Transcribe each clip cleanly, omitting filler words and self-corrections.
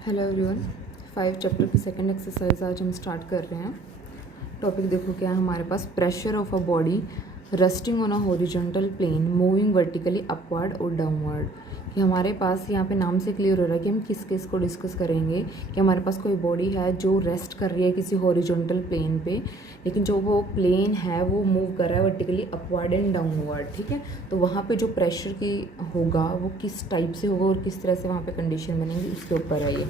Hello everyone. 5 chapter की second exercise आज हम स्टार्ट कर रहे हैं। टॉपिक देखो क्या है हमारे पास, pressure of a body resting on a horizontal plane moving vertically upward और डाउनवर्ड। कि हमारे पास यहाँ पे नाम से क्लियर हो रहा है कि हम किस केस को डिस्कस करेंगे कि हमारे पास कोई बॉडी है जो रेस्ट कर रही है किसी हॉरिजॉन्टल प्लेन पे, लेकिन जो वो प्लेन है वो मूव कर रहा है वर्टिकली अपवर्ड एंड डाउनवर्ड। ठीक है, तो वहाँ पे जो प्रेशर की होगा वो किस टाइप से होगा और किस तरह से वहाँ पे कंडीशन बनेगी उसके ऊपर है ये।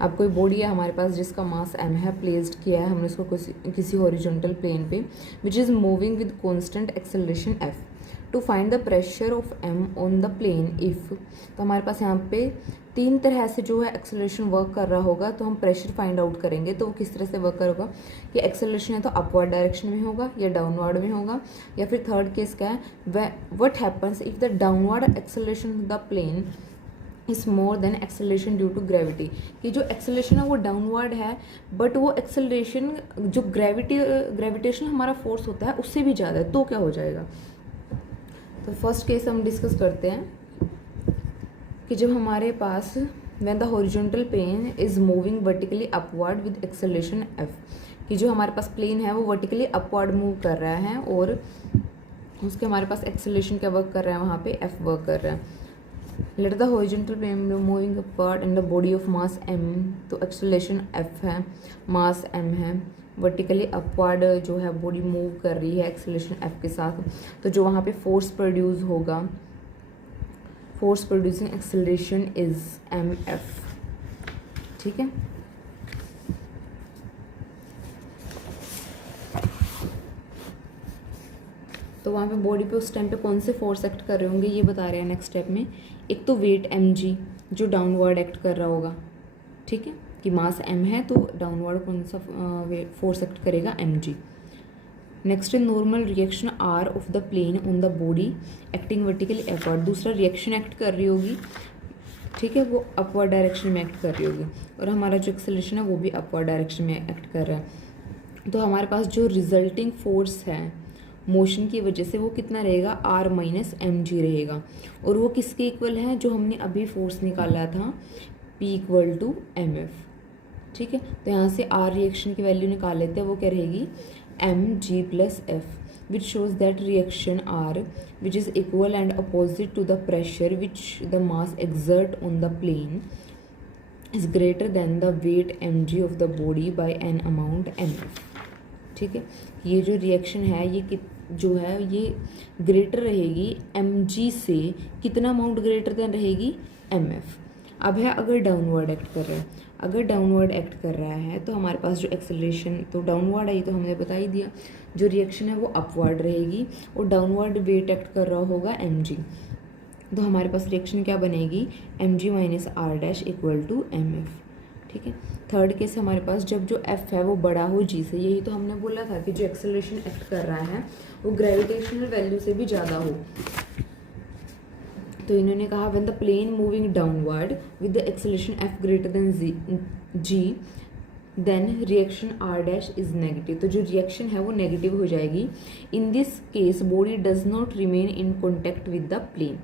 अब कोई बॉडी है हमारे पास जिसका मास m है, प्लेस्ड किया है हमने इसको किसी हॉरिजॉन्टल प्लेन पे, which is moving with constant acceleration f। To find the pressure of m on the plane if, तो हमारे पास यहाँ पे तीन तरह से जो है एक्सेलरेशन वर्क कर रहा होगा, तो हम प्रेशर फाइंड आउट करेंगे तो वो किस तरह से वर्क करेगा कि एक्सेलरेशन है तो अपवर्ड डायरेक्शन में होगा या डाउनवर्ड में होगा, या फिर थर्ड केस क्या है, what happens if the downward acceleration of the plane is more than acceleration due to gravity. कि जो एक्सेलरेशन है वो डाउनवर्ड है बट वो एक्सेलरेशन जो ग्रेविटेशन हमारा फोर्स होता है उससे भी ज़्यादा है, तो क्या हो जाएगा। तो फर्स्ट केस हम डिस्कस करते हैं कि जब हमारे पास when the horizontal plane is moving vertically upward with acceleration f, कि जो हमारे पास प्लेन है वो वर्टिकली अपवर्ड मूव कर रहा है और उसके हमारे पास एक्सेलरेशन क्या वर्क कर रहा है, वहाँ पे f वर्क कर रहा है। Let the horizontal plane moving upward in the body of mass m, तो एक्सेलरेशन f है, मास m है, वर्टिकली अपवर्ड जो है बॉडी मूव कर रही है एक्सेलरेशन f के साथ, तो जो वहाँ पे फोर्स प्रोड्यूस होगा, force producing acceleration is mf। ठीक है, तो वहाँ पे बॉडी पे उस टाइम पे कौन से फोर्स एक्ट कर रहे होंगे ये बता रहे हैं नेक्स्ट स्टेप में। एक तो वेट mg जो डाउनवर्ड एक्ट कर रहा होगा, ठीक है, कि मास m है तो डाउनवर्ड कौन सा फोर्स एक्ट करेगा, mg। नेक्स्ट है normal reaction r of the plane on the body acting vertically upward, दूसरा रिएक्शन एक्ट कर रही होगी, ठीक है, वो अपवर्ड डायरेक्शन में एक्ट कर रही होगी, और हमारा जो एक्सेलरेशन है वो भी अपवर्ड डायरेक्शन में एक्ट कर रहा है। तो हमारे पास जो रिजल्टिंग फोर्स है मोशन की वजह से वो कितना रहेगा, r माइनस एम जी रहेगा, और वो किसके इक्वल है, जो हमने अभी फोर्स निकाला था P equal to m f. ठीक है, तो यहाँ से r रिएक्शन की वैल्यू निकाल लेते हैं, वो क्या रहेगी m g plus f, which shows that reaction r which is equal and opposite to the pressure which the mass exert on the plane is greater than the weight m g of the body by an amount m f. ठीक है, ये जो reaction है ये जो है ये greater रहेगी mg से, कितना अमाउंट ग्रेटर देन रहेगी mf। अब है अगर डाउनवर्ड एक्ट कर रहा है, अगर डाउनवर्ड एक्ट कर रहा है तो हमारे पास जो एक्सेलरेशन तो डाउनवर्ड आई तो हमने बता ही दिया, जो रिएक्शन है वो अपवर्ड रहेगी और डाउनवर्ड वेट एक्ट कर रहा होगा mg, तो हमारे पास रिएक्शन क्या बनेगी mg minus r dash equal to mf। ठीक है, थर्ड केस हमारे पास जब जो f है वो बड़ा हो g से, यही तो हमने बोला था कि जो एक्सेलरेशन एक्ट कर रहा है वो ग्रेविटेशनल वैल्यू से भी ज़्यादा हो, तो इन्होंने कहा when the plane moving downward with the acceleration f greater than g then reaction r dash is negative, तो जो रिएक्शन है वो नेगेटिव हो जाएगी। In this case body does not remain in contact with the plane,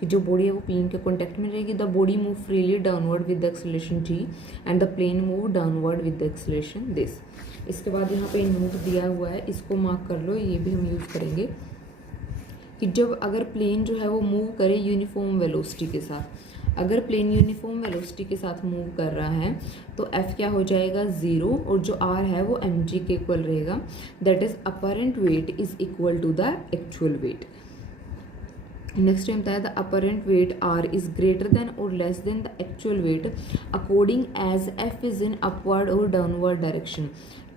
कि जो body है वो प्लेन के कॉन्टैक्ट में रहेगी। The body move freely downward with the acceleration g and the plane move downward with the acceleration this. इसके बाद यहाँ पे नोट दिया हुआ है, इसको मार्क कर लो, ये भी हम यूज़ करेंगे कि जब अगर प्लेन जो है वो मूव करे यूनिफॉर्म वेलोसिटी के साथ, अगर प्लेन यूनिफॉर्म वेलोसिटी के साथ मूव कर रहा है तो f क्या हो जाएगा 0 और जो r है वो mg के इक्वल रहेगा, that is apparent weight is equal to the actual weight. Next time बताया the apparent weight r is greater than और less than the actual weight according as f is in upward और downward direction,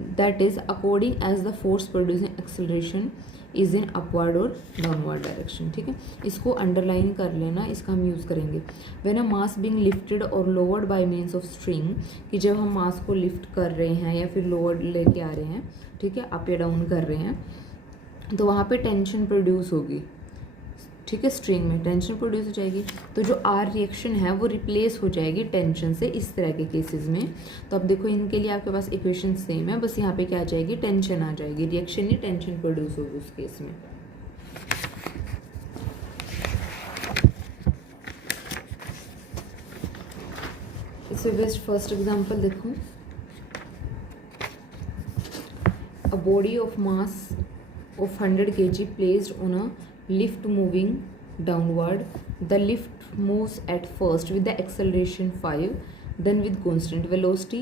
that is according as the force producing acceleration is in upward और downward direction. ठीक है, इसको underline कर लेना, इसका हम यूज़ करेंगे when a mass being lifted और lowered by means of string, कि जब हम मास को लिफ्ट कर रहे हैं या फिर लोअर लेके आ रहे हैं, ठीक है, अप या डाउन कर रहे हैं, तो वहाँ पे टेंशन प्रोड्यूस होगी। ठीक है, स्ट्रिंग में टेंशन प्रोड्यूस हो जाएगी, तो जो आर रिएक्शन है वो रिप्लेस हो जाएगी टेंशन से इस तरह के केसेस में। तो अब देखो इनके लिए आपके पास इक्वेशन सेम है, बस यहाँ पे क्या आ जाएगी, टेंशन आ जाएगी, रिएक्शन ही टेंशन प्रोड्यूस होगी उस केस में। इससे बेस्ट फर्स्ट एग्जांपल देखो, a body of mass of 100 kg placed on a lift moving downward. The lift moves at first with the acceleration 5, then with constant velocity,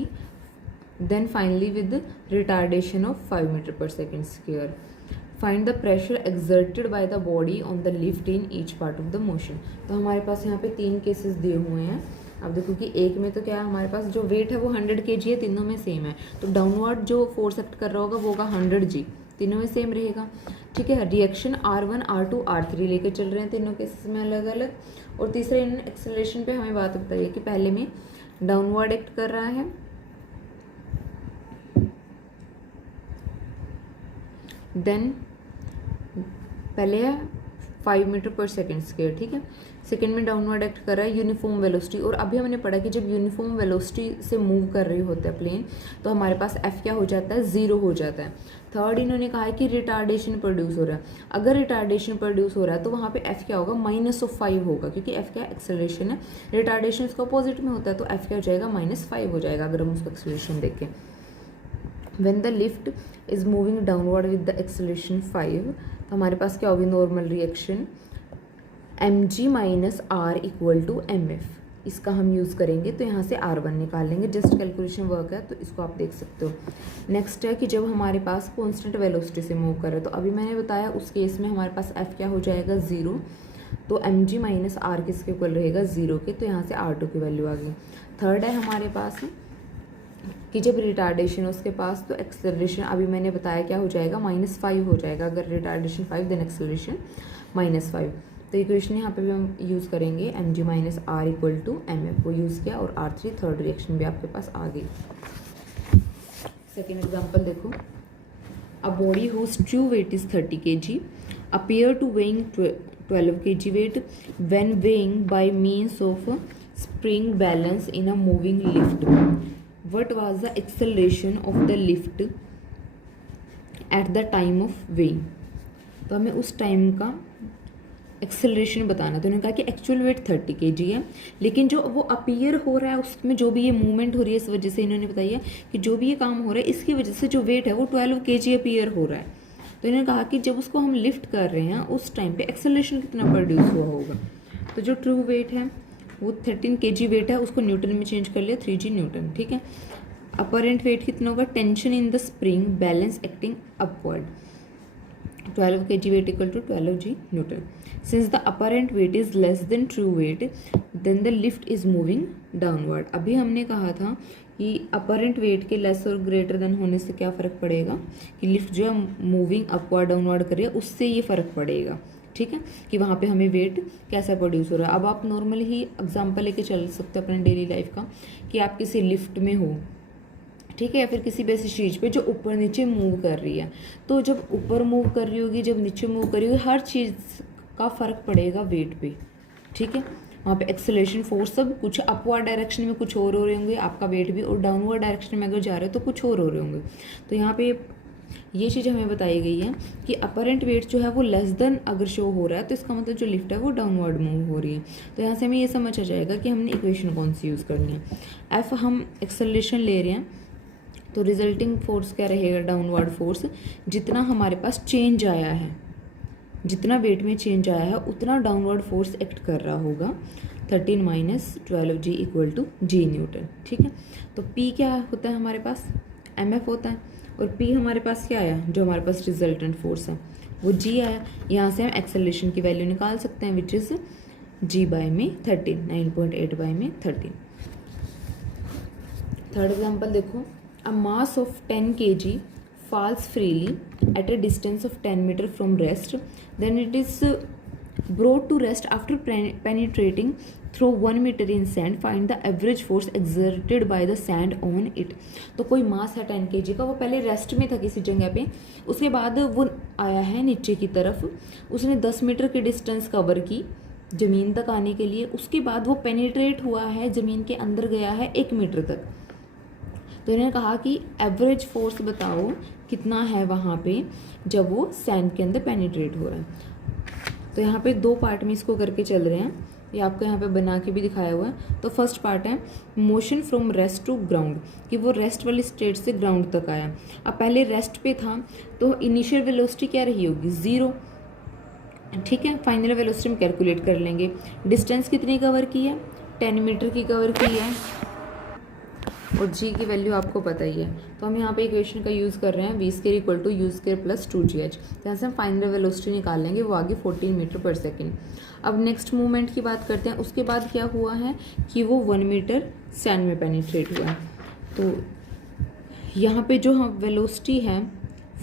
then finally with the retardation of 5 meter per second square. Find the pressure exerted by the body on the lift in each part of the motion. तो हमारे पास यहाँ पे 3 cases दिए हुए हैं। अब देखो कि एक में तो क्या है, हमारे पास जो वेट है वो 100 kg है, तीनों में सेम है, तो डाउनवर्ड जो फोर्स एक्ट कर रहा होगा वो होगा 100 G, तीनों में सेम रहेगा। ठीक है, रिएक्शन R1 R2 R3 लेके चल रहे हैं तीनों केसेस में अलग अलग। और तीसरे इन एक्सेलरेशन पे हमें बात बताइए कि पहले में डाउनवर्ड एक्ट कर रहा है, देन पहले है 5 मीटर पर सेकेंड स्क्वायर। ठीक है, सेकेंड में डाउनवर्ड एक्ट कर रहा है यूनिफॉर्म वेलोसिटी। और अभी हमने पढ़ा कि जब यूनिफॉर्म वेलोसिटी से मूव कर रही होता है प्लेन तो हमारे पास एफ क्या हो जाता है, 0 हो जाता है। थर्ड इन्होंने कहा है कि रिटार्डेशन प्रोड्यूस हो रहा है। अगर रिटार्डेशन प्रोड्यूस हो रहा है तो वहाँ पे एफ क्या होगा, -5 होगा, क्योंकि एफ क्या एक्सेलरेशन है, रिटार्डेशन उसका अपोजिट में होता है, तो एफ क्या हो जाएगा, -5 हो जाएगा अगर हम उसका एक्सेलरेशन देखें। When the lift is moving downward with the acceleration 5, तो हमारे पास क्या होगी, normal reaction mg minus r equal to mf, इसका हम यूज़ करेंगे। तो यहाँ से R1 निकाल लेंगे, जस्ट कैलकुलेशन वर्क है तो इसको आप देख सकते हो। नेक्स्ट है कि जब हमारे पास कांस्टेंट वेलोसिटी से मूव कर रहे तो अभी मैंने बताया उस केस में हमारे पास f क्या हो जाएगा, 0, तो mg माइनस आर किसके इक्वल रहेगा, 0 के, तो यहाँ से R2 की वैल्यू आ गई। थर्ड है हमारे पास कि जब रिटार्डेशन है उसके पास तो एक्सेलरेशन अभी मैंने बताया क्या हो जाएगा, -5 हो जाएगा। अगर रिटार्डेशन 5 देन एक्सेलरेशन -5। तो इक्वेशन यहाँ पे भी हम यूज़ करेंगे mg minus r equal to mf को यूज़ किया, और R3 थर्ड रिएक्शन भी आपके पास आ गई। सेकेंड एग्जाम्पल देखो, a body whose true weight is 30 kg appear to weighing 12 kg weight when weighing by means of spring balance in a moving lift. What was the acceleration of the lift at the time of weighing? तो हमें उस time का acceleration बताना। तो उन्होंने कहा कि actual wait 30 kg है, लेकिन जो वो अपीयर हो रहा है उसमें जो भी ये मूवमेंट हो रही है, इस वजह से इन्होंने बताया कि जो भी ये काम हो रहा है इसकी वजह से जो वेट है वो 12 kg अपीयर हो रहा है। तो इन्होंने कहा कि जब उसको हम लिफ्ट कर रहे हैं उस टाइम पे एक्सेलरेशन कितना प्रोड्यूस हुआ होगा। तो जो ट्रू वेट है वो 13 kg वेट है, उसको न्यूटन में चेंज कर लिया, 3g न्यूटन। ठीक है, अपरेंट वेट कितना होगा, tension in the spring balance acting upward, 12 kg weight equal to 12g Newton. Since the apparent weight is less than true weight, then the lift is moving downward. अभी हमने कहा था कि apparent wait के less और greater than होने से क्या फ़र्क पड़ेगा, कि लिफ्ट जो है मूविंग अपवर्ड डाउनवर्ड कर रही है उससे ये फ़र्क पड़ेगा। ठीक है, कि वहाँ पे हमें वेट कैसा प्रोड्यूस हो रहा है। अब आप नॉर्मली ही एग्जांपल लेके चल सकते हो अपने डेली लाइफ का, कि आप किसी लिफ्ट में हो, ठीक है, या फिर किसी भी ऐसी चीज़ पे जो ऊपर नीचे मूव कर रही है, तो जब ऊपर मूव कर रही होगी, जब नीचे मूव कर रही होगी, हर चीज़ का फ़र्क पड़ेगा वेट पे। ठीक है, वहाँ पे एक्सेलरेशन फोर्स सब कुछ अपवर्ड डायरेक्शन में कुछ और हो रहे होंगे, आपका वेट भी, और डाउनवर्ड डायरेक्शन में अगर जा रहे हो तो कुछ और हो रहे होंगे। तो यहाँ पे ये चीज़ हमें बताई गई है कि अपरेंट वेट जो है वो लेस देन अगर शो हो रहा है तो इसका मतलब जो लिफ्ट है वो डाउनवर्ड मूव हो रही है। तो यहाँ से हमें ये समझ आ जाएगा कि हमने इक्वेशन कौन सी यूज़ करनी है। एफ हम एक्सेलरेशन ले रहे हैं तो रिजल्टिंग फोर्स क्या रहेगा, डाउनवर्ड फोर्स। जितना हमारे पास चेंज आया है, जितना वेट में चेंज आया है उतना डाउनवर्ड फोर्स एक्ट कर रहा होगा। 13 minus 12g equal to g newton. ठीक है, तो p क्या होता है हमारे पास, mf होता है, और p हमारे पास क्या आया, जो हमारे पास रिजल्टेंट फोर्स है वो g आया। यहाँ से हम एक्सेलरेशन की वैल्यू निकाल सकते हैं, विच इज़ g बाय में 13, 9.8 बाय में 13। थर्ड एग्जाम्पल देखो, a mass of 10 kg falls freely at a distance of 10 meter from rest, then it is brought to rest after penetrating through 1 meter in sand. Find the average force exerted by the sand on it. तो कोई मास है 10 kg का, वो पहले rest में था किसी जगह पे, उसके बाद वो आया है नीचे की तरफ, उसने 10 मीटर की डिस्टेंस कवर की ज़मीन तक आने के लिए, उसके बाद वो पेनिट्रेट हुआ है, ज़मीन के अंदर गया है 1 मीटर तक। तो इन्होंने कहा कि एवरेज फोर्स बताओ कितना है वहाँ पे जब वो सैंड के अंदर पेनिट्रेट हो रहा है। तो यहाँ पे 2 पार्ट में इसको करके चल रहे हैं। ये आपको यहाँ पे बना के भी दिखाया हुआ है। तो फर्स्ट पार्ट है motion from rest to ground, कि वो रेस्ट वाली स्टेट से ग्राउंड तक आया। अब पहले रेस्ट पे था तो इनिशियल वेलोसिटी क्या रही होगी, 0, ठीक है। फाइनल वेलोसिटी हम कैलकुलेट कर लेंगे। डिस्टेंस कितनी कवर की है, 10 मीटर की कवर की है, और जी की वैल्यू आपको पता ही है। तो हम यहाँ पे इक्वेशन का यूज़ कर रहे हैं, v square equal to u square plus 2gh। यहाँ से हम फाइनल वेलोसिटी निकाल लेंगे, वो आगे 14 मीटर पर सेकेंड। अब नेक्स्ट मूवमेंट की बात करते हैं। उसके बाद क्या हुआ है कि वो 1 मीटर सैंड में पेनिट्रेट हुआ है। तो यहाँ पे जो हम वेलोसिटी है,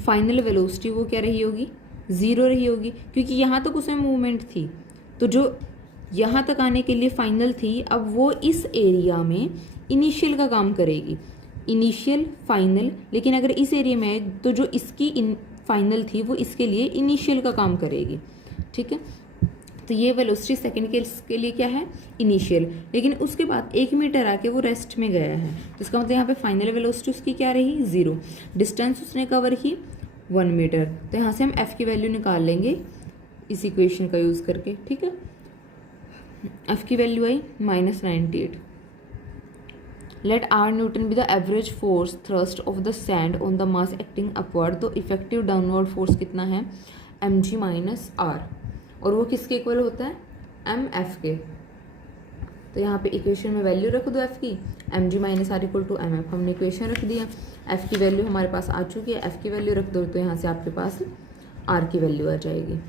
फाइनल वेलोसिटी, वो क्या रही होगी, 0 रही होगी, क्योंकि यहाँ तक उसमें मूवमेंट थी। तो जो यहाँ तक आने के लिए फाइनल थी, अब वो इस एरिया में इनिशियल का काम करेगी, इनिशियल फाइनल। लेकिन अगर इस एरिया में है तो जो इसकी फाइनल थी वो इसके लिए इनिशियल का काम करेगी, ठीक है। तो ये वेलोसिटी सेकंड के लिए क्या है, इनिशियल। लेकिन उसके बाद 1 मीटर आके वो रेस्ट में गया है, तो इसका मतलब यहाँ पे फाइनल वेलोसिटी उसकी क्या रही, 0। डिस्टेंस उसने कवर की 1 मीटर। तो यहाँ से हम एफ की वैल्यू निकाल लेंगे इस इक्वेशन का यूज़ करके, ठीक है। एफ की वैल्यू आई -98। Let r newton be the average force thrust of the sand on the mass acting upward. तो इफेक्टिव डाउनवर्ड फोर्स कितना है, mg माइनस आर, और वो किसके इक्वल होता है, एम एफ के। तो यहाँ पे इक्वेशन में वैल्यू रख दो एफ की, mg minus r equal to m f. हमने इक्वेशन रख दिया, एफ की वैल्यू हमारे पास आ चुकी है, एफ की वैल्यू रख दो तो यहाँ से आपके पास आर की वैल्यू आ जाएगी।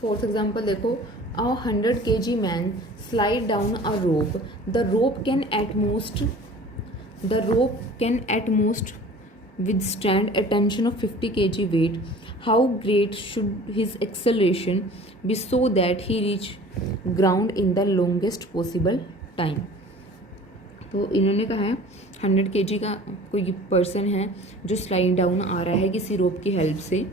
फोर्थ एग्जाम्पल देखो, अ 100 kg man slide down a rope, the rope can at most withstand a tension of 50 kg weight. How great should his acceleration be so that he reach ground in the longest possible time? तो इन्होंने कहा है 100 kg का कोई person है जो slide down आ रहा है किसी रोप की हेल्प से।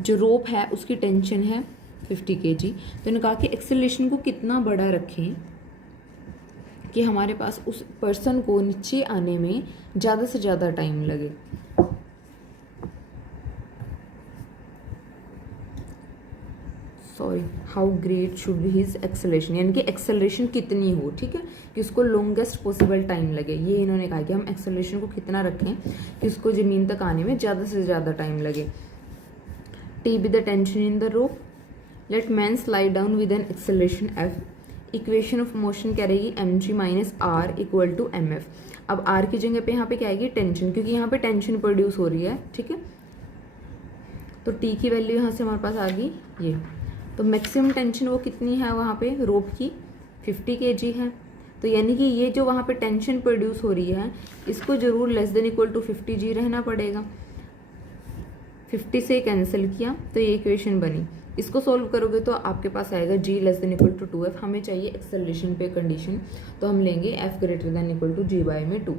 जो रोप है उसकी टेंशन है 50 kg। तो इन्होंने कहा कि एक्सेलरेशन को कितना बड़ा रखें कि हमारे पास उस पर्सन को नीचे आने में ज़्यादा से ज़्यादा टाइम लगे। How great should be his acceleration, यानी कि एक्सेलरेशन कितनी हो, ठीक है, कि उसको लॉन्गेस्ट पॉसिबल टाइम लगे। ये इन्होंने कहा कि हम एक्सेलरेशन को कितना रखें कि उसको ज़मीन तक आने में ज़्यादा से ज़्यादा टाइम लगे। T be the tension in the rope, let man slide down with an acceleration f. Equation of motion क्या रहेगी, mg minus r equal to m f. अब r की जगह पे यहाँ पे क्या आएगी, टेंशन, क्योंकि यहाँ पे टेंशन प्रोड्यूस हो रही है, ठीक है। तो t की वैल्यू यहाँ से हमारे पास आ गई ये। तो मैक्सिमम टेंशन वो कितनी है वहाँ पे रोप की, 50 kg है। तो यानी कि ये जो वहाँ पे टेंशन प्रोड्यूस हो रही है इसको जरूर less than equal to 50 g रहना पड़ेगा। 50 से कैंसिल किया तो ये इक्वेशन बनी। इसको सॉल्व करोगे तो आपके पास आएगा g less than equal to 2f। हमें चाहिए एक्सेलरेशन पे कंडीशन, तो हम लेंगे f greater than equal to g by में 2।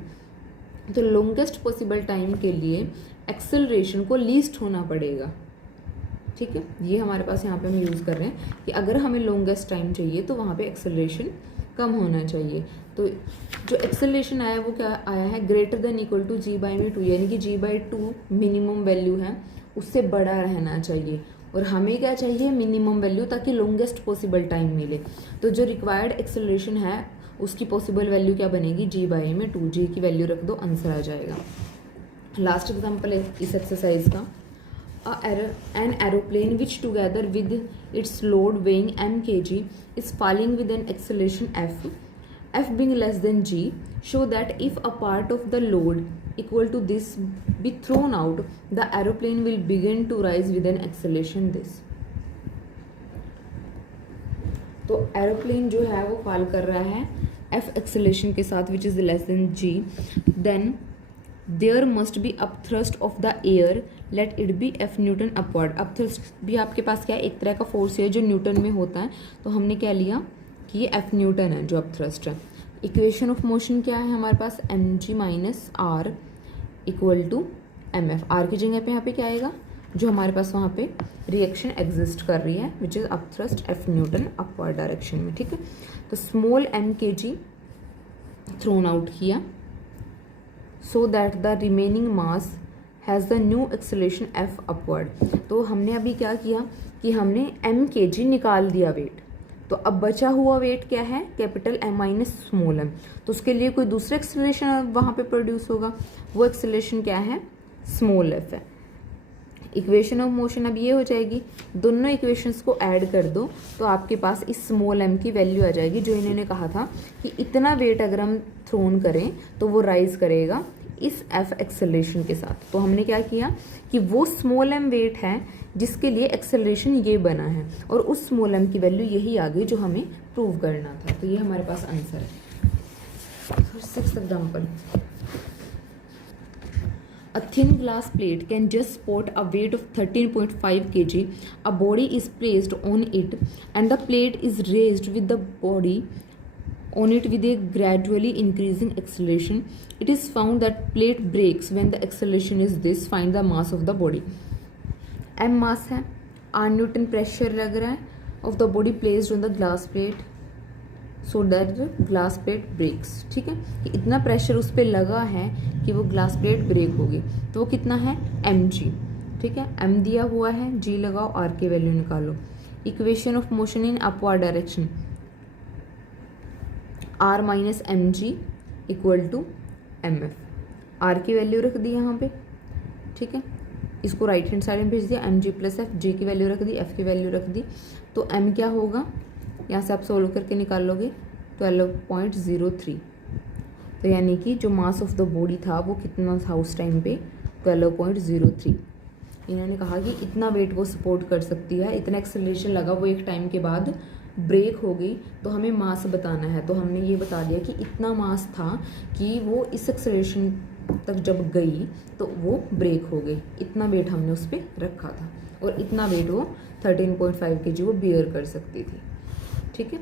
तो लॉन्गेस्ट पॉसिबल टाइम के लिए एक्सेलरेशन को लीस्ट होना पड़ेगा, ठीक है। ये हमारे पास यहाँ पे हम यूज़ कर रहे हैं कि अगर हमें लॉन्गेस्ट टाइम चाहिए तो वहाँ पे एक्सेलरेशन कम होना चाहिए। तो जो एक्सेलरेशन आया वो क्या आया है, greater than equal to g by में 2, यानी कि g बाय 2 मिनिमम वैल्यू है, उससे बड़ा रहना चाहिए। और हमें क्या चाहिए, मिनिमम वैल्यू, ताकि लॉन्गेस्ट पॉसिबल टाइम मिले। तो जो रिक्वायर्ड एक्सेलरेशन है उसकी पॉसिबल वैल्यू क्या बनेगी, g बाय में 2। g की वैल्यू रख दो, आंसर आ जाएगा। लास्ट एग्जांपल है इस एक्सरसाइज का, an aeroplane which together with its load weighing m kg is falling with an acceleration f being less than g, show that if a part of the load equal to this be thrown out, the aeroplane will begin to rise with an acceleration this. तो aeroplane जो है वो fall कर रहा है f acceleration के साथ which is less than g, then there must be up thrust of the air, let it be f newton upward. Up thrust भी आपके पास क्या है, एक तरह का फोर्स है जो न्यूटन में होता है। तो हमने क्या लिया कि ये f न्यूटन है जो अप थ्रस्ट है। इक्वेशन ऑफ मोशन क्या है हमारे पास, mg minus r equal to m f. R की जगह पे यहाँ पे क्या आएगा, जो हमारे पास वहाँ पे रिएक्शन एग्जिस्ट कर रही है which is up thrust f newton upward direction में, ठीक है। तो small m kg thrown out किया, so that the remaining mass has the new acceleration F upward. तो हमने अभी क्या किया कि हमने m kg निकाल दिया वेट, तो अब बचा हुआ वेट क्या है, capital M minus small m। तो उसके लिए कोई दूसरा एक्सेलरेशन वहाँ पे प्रोड्यूस होगा, वो एक्सेलरेशन क्या है, स्मॉल f है। इक्वेशन ऑफ मोशन अब ये हो जाएगी, दोनों इक्वेशंस को ऐड कर दो तो आपके पास इस स्मॉल m की वैल्यू आ जाएगी, जो इन्होंने कहा था कि इतना वेट अगर हम थ्रोन करें तो वो राइज करेगा इस f एक्सेलरेशन के साथ। तो हमने क्या किया कि वो स्मॉल m वेट है जिसके लिए एक्सेलरेशन ये बना है, और उस स्मॉल m की वैल्यू यही आ गई जो हमें प्रूव करना था। तो ये हमारे पास आंसर है। Sixth example, a thin glass plate can just support a weight of 13.5 kg. A body is placed on it and the plate is raised with the body on it with a gradually increasing acceleration. It is found that plate breaks when the acceleration is this. Find the mass of the body. M mass है, R Newton pressure लग रहा है of the body placed on the glass plate so that the glass plate breaks। ठीक है, कि इतना pressure उस पर लगा है कि वो ग्लास प्लेट ब्रेक होगी, तो वो कितना है, mg। ठीक है, m दिया हुआ है, g लगाओ, r की वैल्यू निकालो। Equation of motion in upward direction, r minus m g equal to m f. R की वैल्यू रख दी यहाँ पे, ठीक है, इसको राइट हैंड साइड में भेज दिया, एम जी प्लस एफ, जे की वैल्यू रख दी, एफ की वैल्यू रख दी। तो m क्या होगा, यहाँ से आप सोल्व करके निकाल लोगे 12.03। तो यानी कि जो मास ऑफ द बॉडी था वो कितना था उस टाइम पे, 12.03। इन्होंने कहा कि इतना वेट वो सपोर्ट कर सकती है, इतना एक्सेलरेशन लगा, वो एक टाइम के बाद ब्रेक हो गई, तो हमें मास बताना है। तो हमने ये बता दिया कि इतना मास था कि वो इस एक्सेलरेशन तक जब गई तो वो ब्रेक हो गई, इतना वेट हमने उस पर रखा था, और इतना वेट वो 13.5 kg वो बियर कर सकती थी। ठीक है।